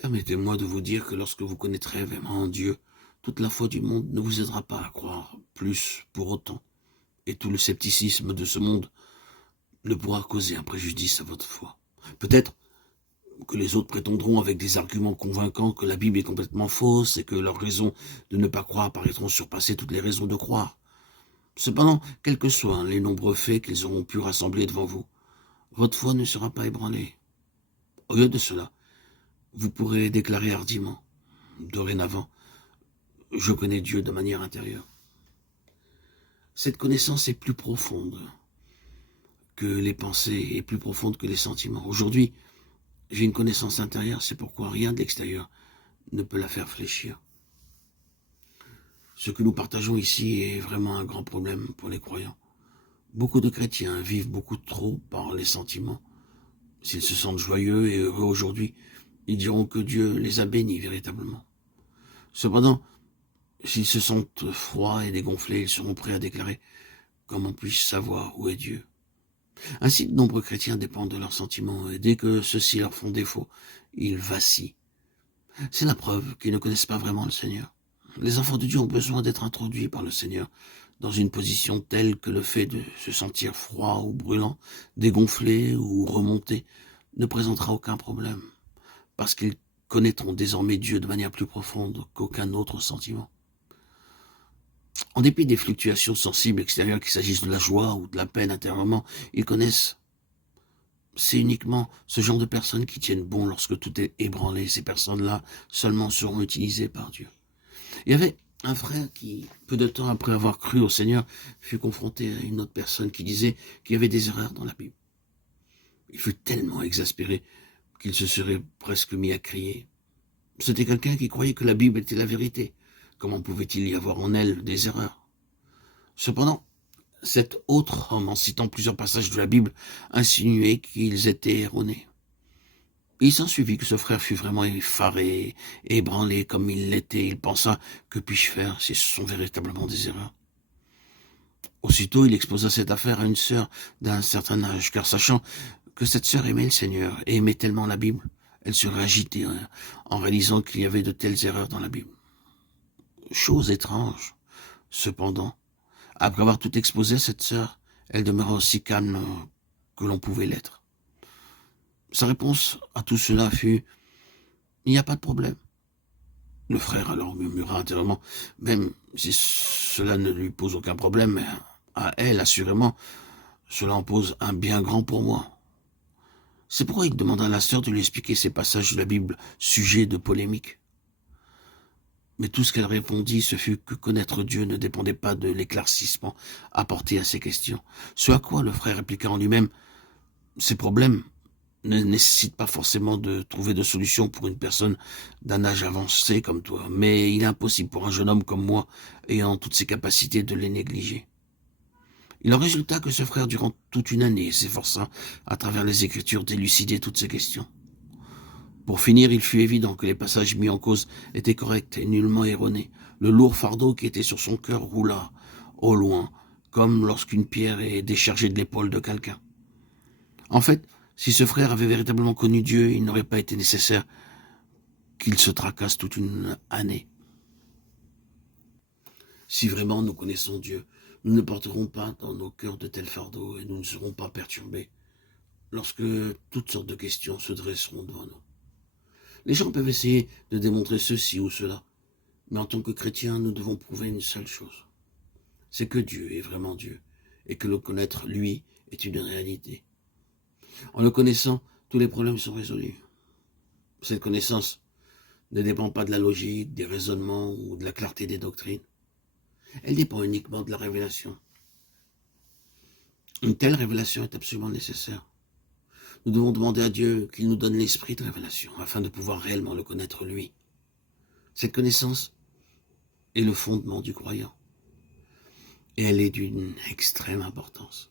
Permettez-moi de vous dire que lorsque vous connaîtrez vraiment Dieu, toute la foi du monde ne vous aidera pas à croire plus pour autant. Et tout le scepticisme de ce monde ne pourra causer un préjudice à votre foi. Peut-être que les autres prétendront avec des arguments convaincants que la Bible est complètement fausse et que leurs raisons de ne pas croire paraîtront surpasser toutes les raisons de croire. Cependant, quels que soient les nombreux faits qu'ils auront pu rassembler devant vous, votre foi ne sera pas ébranlée. Au lieu de cela, vous pourrez déclarer hardiment, dorénavant, je connais Dieu de manière intérieure. Cette connaissance est plus profonde que les pensées et plus profonde que les sentiments. Aujourd'hui, j'ai une connaissance intérieure, c'est pourquoi rien de l'extérieur ne peut la faire fléchir. Ce que nous partageons ici est vraiment un grand problème pour les croyants. Beaucoup de chrétiens vivent beaucoup trop par les sentiments. S'ils se sentent joyeux et heureux aujourd'hui, ils diront que Dieu les a bénis véritablement. Cependant, s'ils se sentent froids et dégonflés, ils seront prêts à déclarer « Comment puis-je savoir où est Dieu ?» Ainsi, de nombreux chrétiens dépendent de leurs sentiments, et dès que ceux-ci leur font défaut, ils vacillent. C'est la preuve qu'ils ne connaissent pas vraiment le Seigneur. Les enfants de Dieu ont besoin d'être introduits par le Seigneur dans une position telle que le fait de se sentir froid ou brûlant, dégonflé ou remonté ne présentera aucun problème, parce qu'ils connaîtront désormais Dieu de manière plus profonde qu'aucun autre sentiment. En dépit des fluctuations sensibles extérieures, qu'il s'agisse de la joie ou de la peine intérieurement, ils connaissent. C'est uniquement ce genre de personnes qui tiennent bon lorsque tout est ébranlé. Ces personnes-là seulement seront utilisées par Dieu. Il y avait un frère qui, peu de temps après avoir cru au Seigneur, fut confronté à une autre personne qui disait qu'il y avait des erreurs dans la Bible. Il fut tellement exaspéré qu'il se serait presque mis à crier. C'était quelqu'un qui croyait que la Bible était la vérité. Comment pouvait-il y avoir en elle des erreurs? Cependant, cet autre homme, en citant plusieurs passages de la Bible, insinuait qu'ils étaient erronés. Il s'ensuivit que ce frère fut vraiment effaré et ébranlé comme il l'était. Il pensa, que puis-je faire si ce sont véritablement des erreurs? Aussitôt, il exposa cette affaire à une sœur d'un certain âge, car sachant que cette sœur aimait le Seigneur et aimait tellement la Bible, elle serait agitée en réalisant qu'il y avait de telles erreurs dans la Bible. Chose étrange, cependant, après avoir tout exposé à cette sœur, elle demeura aussi calme que l'on pouvait l'être. Sa réponse à tout cela fut « Il n'y a pas de problème ». Le frère alors murmura intérieurement « Même si cela ne lui pose aucun problème, à elle, assurément, cela en pose un bien grand pour moi. » C'est pourquoi il demanda à la sœur de lui expliquer ces passages de la Bible, sujets de polémique. Mais tout ce qu'elle répondit, ce fut que connaître Dieu ne dépendait pas de l'éclaircissement apporté à ces questions. Ce à quoi le frère répliqua en lui-même « Ces problèmes ne nécessitent pas forcément de trouver de solution pour une personne d'un âge avancé comme toi, mais il est impossible pour un jeune homme comme moi, ayant toutes ses capacités, de les négliger. » Il en résulta que ce frère, durant toute une année, s'efforça, à travers les Écritures, d'élucider toutes ces questions. Pour finir, il fut évident que les passages mis en cause étaient corrects et nullement erronés. Le lourd fardeau qui était sur son cœur roula, au loin, comme lorsqu'une pierre est déchargée de l'épaule de quelqu'un. En fait, si ce frère avait véritablement connu Dieu, il n'aurait pas été nécessaire qu'il se tracasse toute une année. Si vraiment nous connaissons Dieu, nous ne porterons pas dans nos cœurs de tels fardeaux et nous ne serons pas perturbés lorsque toutes sortes de questions se dresseront devant nous. Les gens peuvent essayer de démontrer ceci ou cela, mais en tant que chrétiens, nous devons prouver une seule chose. C'est que Dieu est vraiment Dieu et que le connaître, lui, est une réalité. En le connaissant, tous les problèmes sont résolus. Cette connaissance ne dépend pas de la logique, des raisonnements ou de la clarté des doctrines. Elle dépend uniquement de la révélation. Une telle révélation est absolument nécessaire. Nous devons demander à Dieu qu'il nous donne l'esprit de révélation afin de pouvoir réellement le connaître lui. Cette connaissance est le fondement du croyant et elle est d'une extrême importance.